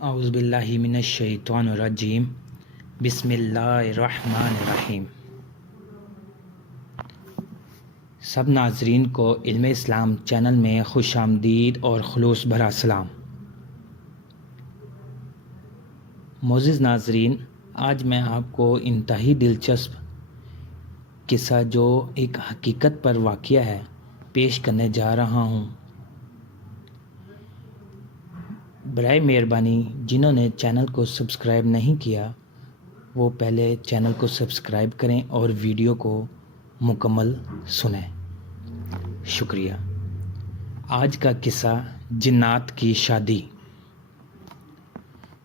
اعوذ باللہ من الشیطان الرجیم بسم اللہ الرحمن الرحیم۔ سب ناظرین کو علم اسلام چینل میں خوش آمدید اور خلوص بھرا سلام۔ معزز ناظرین، آج میں آپ کو انتہائی دلچسپ قصہ جو ایک حقیقت پر واقع ہے پیش کرنے جا رہا ہوں۔ برائے مہربانی جنہوں نے چینل کو سبسکرائب نہیں کیا وہ پہلے چینل کو سبسکرائب کریں اور ویڈیو کو مکمل سنیں۔ شکریہ۔ آج کا قصہ جنات کی شادی۔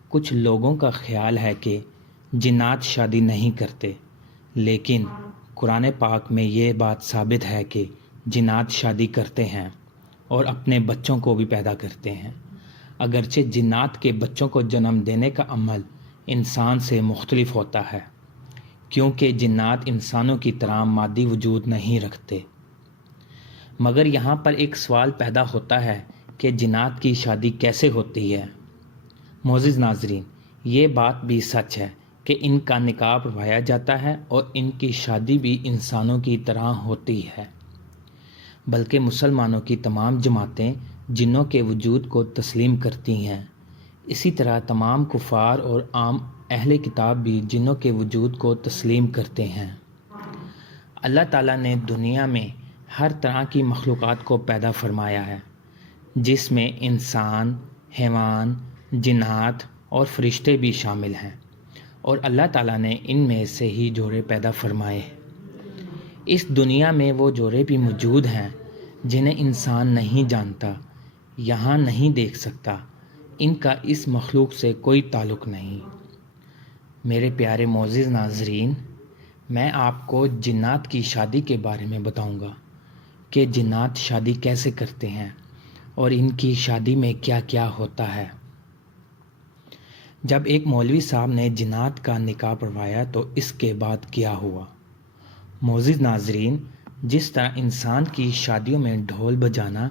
کچھ لوگوں کا خیال ہے کہ جنات شادی نہیں کرتے، لیکن قرآن پاک میں یہ بات ثابت ہے کہ جنات شادی کرتے ہیں اور اپنے بچوں کو بھی پیدا کرتے ہیں۔ اگرچہ جنات کے بچوں کو جنم دینے کا عمل انسان سے مختلف ہوتا ہے، کیونکہ جنات انسانوں کی طرح مادی وجود نہیں رکھتے۔ مگر یہاں پر ایک سوال پیدا ہوتا ہے کہ جنات کی شادی کیسے ہوتی ہے؟ معزز ناظرین، یہ بات بھی سچ ہے کہ ان کا نکاح پڑھوایا جاتا ہے اور ان کی شادی بھی انسانوں کی طرح ہوتی ہے، بلکہ مسلمانوں کی تمام جماعتیں جنوں کے وجود کو تسلیم کرتی ہیں۔ اسی طرح تمام کفار اور عام اہل کتاب بھی جنوں کے وجود کو تسلیم کرتے ہیں۔ اللہ تعالیٰ نے دنیا میں ہر طرح کی مخلوقات کو پیدا فرمایا ہے، جس میں انسان، حیوان، جنات اور فرشتے بھی شامل ہیں، اور اللہ تعالیٰ نے ان میں سے ہی جوڑے پیدا فرمائے۔ اس دنیا میں وہ جوڑے بھی موجود ہیں جنہیں انسان نہیں جانتا، یہاں نہیں دیکھ سکتا، ان کا اس مخلوق سے کوئی تعلق نہیں۔ میرے پیارے معزز ناظرین، میں آپ کو جنات کی شادی کے بارے میں بتاؤں گا کہ جنات شادی کیسے کرتے ہیں اور ان کی شادی میں کیا کیا ہوتا ہے۔ جب ایک مولوی صاحب نے جنات کا نکاح پڑھوایا تو اس کے بعد کیا ہوا؟ معزز ناظرین، جس طرح انسان کی شادیوں میں ڈھول بجانا،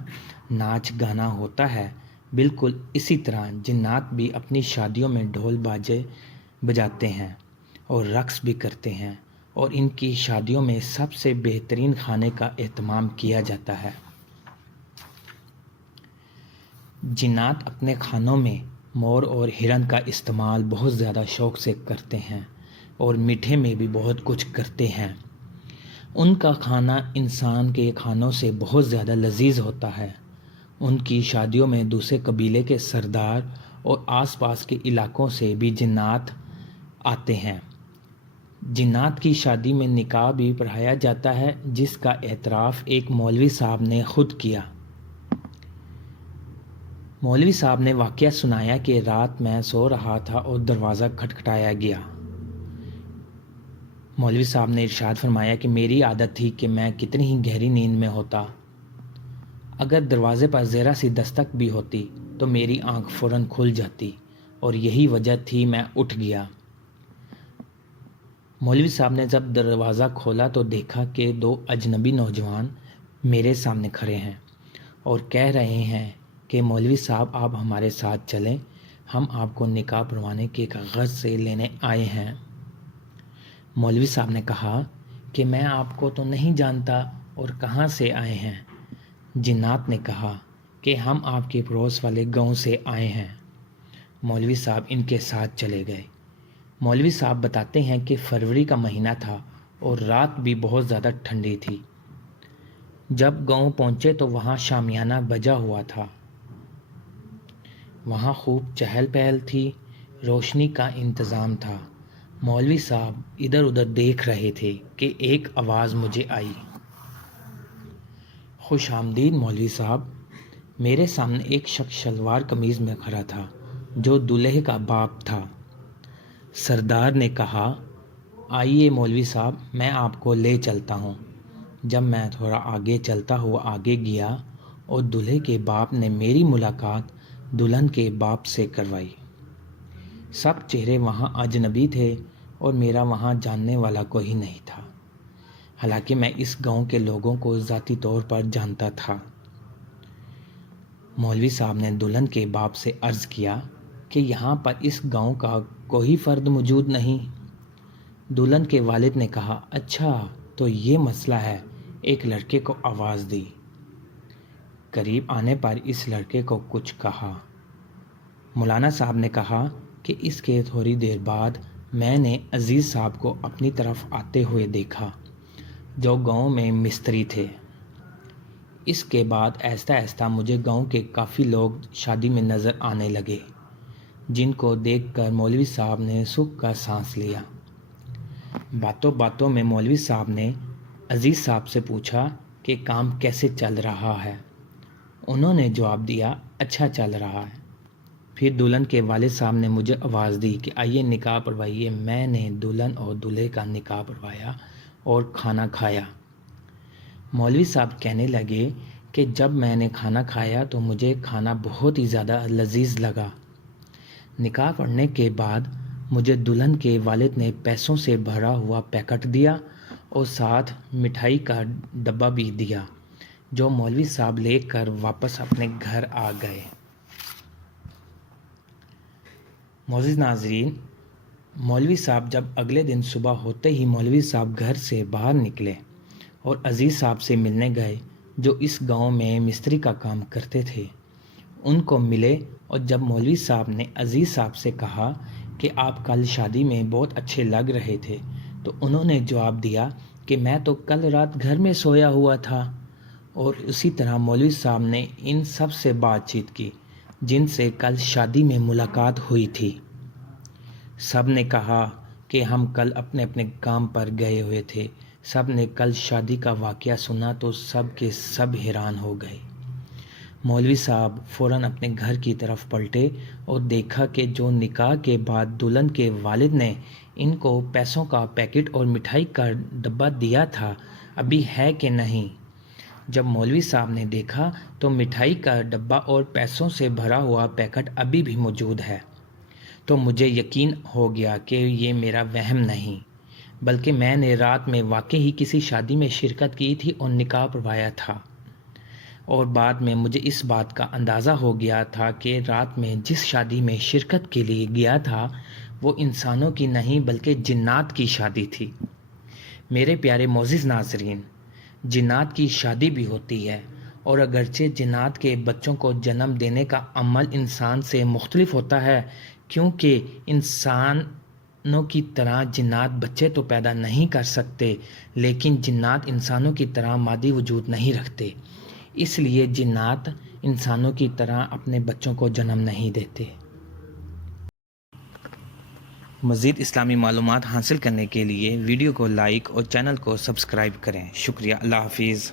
ناچ گانا ہوتا ہے، بالکل اسی طرح جنات بھی اپنی شادیوں میں ڈھول باجے بجاتے ہیں اور رقص بھی کرتے ہیں، اور ان کی شادیوں میں سب سے بہترین کھانے کا اہتمام کیا جاتا ہے۔ جنات اپنے کھانوں میں مور اور ہرن کا استعمال بہت زیادہ شوق سے کرتے ہیں اور میٹھے میں بھی بہت کچھ کرتے ہیں۔ ان کا کھانا انسان کے کھانوں سے بہت زیادہ لذیذ ہوتا ہے۔ ان کی شادیوں میں دوسرے قبیلے کے سردار اور آس پاس کے علاقوں سے بھی جنات آتے ہیں۔ جنات کی شادی میں نکاح بھی پڑھایا جاتا ہے، جس کا اعتراف ایک مولوی صاحب نے خود کیا۔ مولوی صاحب نے واقعہ سنایا کہ رات میں سو رہا تھا اور دروازہ کھٹکھٹایا گیا۔ مولوی صاحب نے ارشاد فرمایا کہ میری عادت تھی کہ میں کتنی ہی گہری نیند میں ہوتا، اگر دروازے پر ذرا سی دستک بھی ہوتی تو میری آنکھ فوراً کھل جاتی، اور یہی وجہ تھی میں اٹھ گیا۔ مولوی صاحب نے جب دروازہ کھولا تو دیکھا کہ دو اجنبی نوجوان میرے سامنے کھڑے ہیں اور کہہ رہے ہیں کہ مولوی صاحب آپ ہمارے ساتھ چلیں، ہم آپ کو نکاح پڑھوانے کے کاغذ سے لینے آئے ہیں۔ مولوی صاحب نے کہا کہ میں آپ کو تو نہیں جانتا اور کہاں سے آئے ہیں؟ جنات نے کہا کہ ہم آپ کے پڑوس والے گاؤں سے آئے ہیں۔ مولوی صاحب ان کے ساتھ چلے گئے۔ مولوی صاحب بتاتے ہیں کہ فروری کا مہینہ تھا اور رات بھی بہت زیادہ ٹھنڈی تھی۔ جب گاؤں پہنچے تو وہاں شامیانہ بجا ہوا تھا، وہاں خوب چہل پہل تھی، روشنی کا انتظام تھا۔ مولوی صاحب ادھر ادھر دیکھ رہے تھے کہ ایک آواز مجھے آئی، خوش آمدید مولوی صاحب۔ میرے سامنے ایک شخص شلوار قمیض میں کھڑا تھا جو دولہے کا باپ تھا۔ سردار نے کہا آئیے مولوی صاحب، میں آپ کو لے چلتا ہوں۔ جب میں تھوڑا آگے چلتا ہوا آگے گیا اور دولہے کے باپ نے میری ملاقات دلہن کے باپ سے کروائی۔ سب چہرے وہاں اجنبی تھے اور میرا وہاں جاننے والا کوئی نہیں تھا، حالانکہ میں اس گاؤں کے لوگوں کو ذاتی طور پر جانتا تھا۔ مولوی صاحب نے دلہن کے باپ سے عرض کیا کہ یہاں پر اس گاؤں کا کوئی فرد موجود نہیں؟ دلہن کے والد نے کہا اچھا تو یہ مسئلہ ہے، ایک لڑکے کو آواز دی۔ قریب آنے پر اس لڑکے کو کچھ کہا۔ مولانا صاحب نے کہا کہ اس کے تھوڑی دیر بعد میں نے عزیز صاحب کو اپنی طرف آتے ہوئے دیکھا جو گاؤں میں مستری تھے۔ اس کے بعد آہستہ آہستہ مجھے گاؤں کے کافی لوگ شادی میں نظر آنے لگے، جن کو دیکھ کر مولوی صاحب نے سکھ کا سانس لیا۔ باتوں باتوں میں مولوی صاحب نے عزیز صاحب سے پوچھا کہ کام کیسے چل رہا ہے؟ انہوں نے جواب دیا اچھا چل رہا ہے۔ پھر دلہن کے والد صاحب نے مجھے آواز دی کہ آئیے نکاح پڑھوائیے۔ میں نے دلہن اور دولہے کا نکاح پڑھوایا اور کھانا کھایا۔ مولوی صاحب کہنے لگے کہ جب میں نے کھانا کھایا تو مجھے کھانا بہت ہی زیادہ لذیذ لگا۔ نکاح پڑھنے کے بعد مجھے دلہن کے والد نے پیسوں سے بھرا ہوا پیکٹ دیا اور ساتھ مٹھائی کا ڈبہ بھی دیا، جو مولوی صاحب لے کر واپس اپنے گھر آ گئے۔ معزز ناظرین، مولوی صاحب جب اگلے دن صبح ہوتے ہی مولوی صاحب گھر سے باہر نکلے اور عزیز صاحب سے ملنے گئے جو اس گاؤں میں مستری کا کام کرتے تھے۔ ان کو ملے اور جب مولوی صاحب نے عزیز صاحب سے کہا کہ آپ کل شادی میں بہت اچھے لگ رہے تھے، تو انہوں نے جواب دیا کہ میں تو کل رات گھر میں سویا ہوا تھا۔ اور اسی طرح مولوی صاحب نے ان سب سے بات چیت کی جن سے کل شادی میں ملاقات ہوئی تھی۔ سب نے کہا کہ ہم کل اپنے اپنے کام پر گئے ہوئے تھے۔ سب نے کل شادی کا واقعہ سنا تو سب کے سب حیران ہو گئے۔ مولوی صاحب فوراً اپنے گھر کی طرف پلٹے اور دیکھا کہ جو نکاح کے بعد دلہن کے والد نے ان کو پیسوں کا پیکٹ اور مٹھائی کا ڈبہ دیا تھا ابھی ہے کہ نہیں۔ جب مولوی صاحب نے دیکھا تو مٹھائی کا ڈبہ اور پیسوں سے بھرا ہوا پیکٹ ابھی بھی موجود ہے، تو مجھے یقین ہو گیا کہ یہ میرا وہم نہیں، بلکہ میں نے رات میں واقعی کسی شادی میں شرکت کی تھی اور نکاح پڑھوایا تھا۔ اور بعد میں مجھے اس بات کا اندازہ ہو گیا تھا کہ رات میں جس شادی میں شرکت کے لیے گیا تھا وہ انسانوں کی نہیں بلکہ جنات کی شادی تھی۔ میرے پیارے معزز ناظرین، جنات کی شادی بھی ہوتی ہے، اور اگرچہ جنات کے بچوں کو جنم دینے کا عمل انسان سے مختلف ہوتا ہے، کیونکہ انسانوں کی طرح جنات بچے تو پیدا نہیں کر سکتے، لیکن جنات انسانوں کی طرح مادی وجود نہیں رکھتے، اس لیے جنات انسانوں کی طرح اپنے بچوں کو جنم نہیں دیتے۔ مزید اسلامی معلومات حاصل کرنے کے لیے ویڈیو کو لائک اور چینل کو سبسکرائب کریں۔ شکریہ۔ اللہ حافظ۔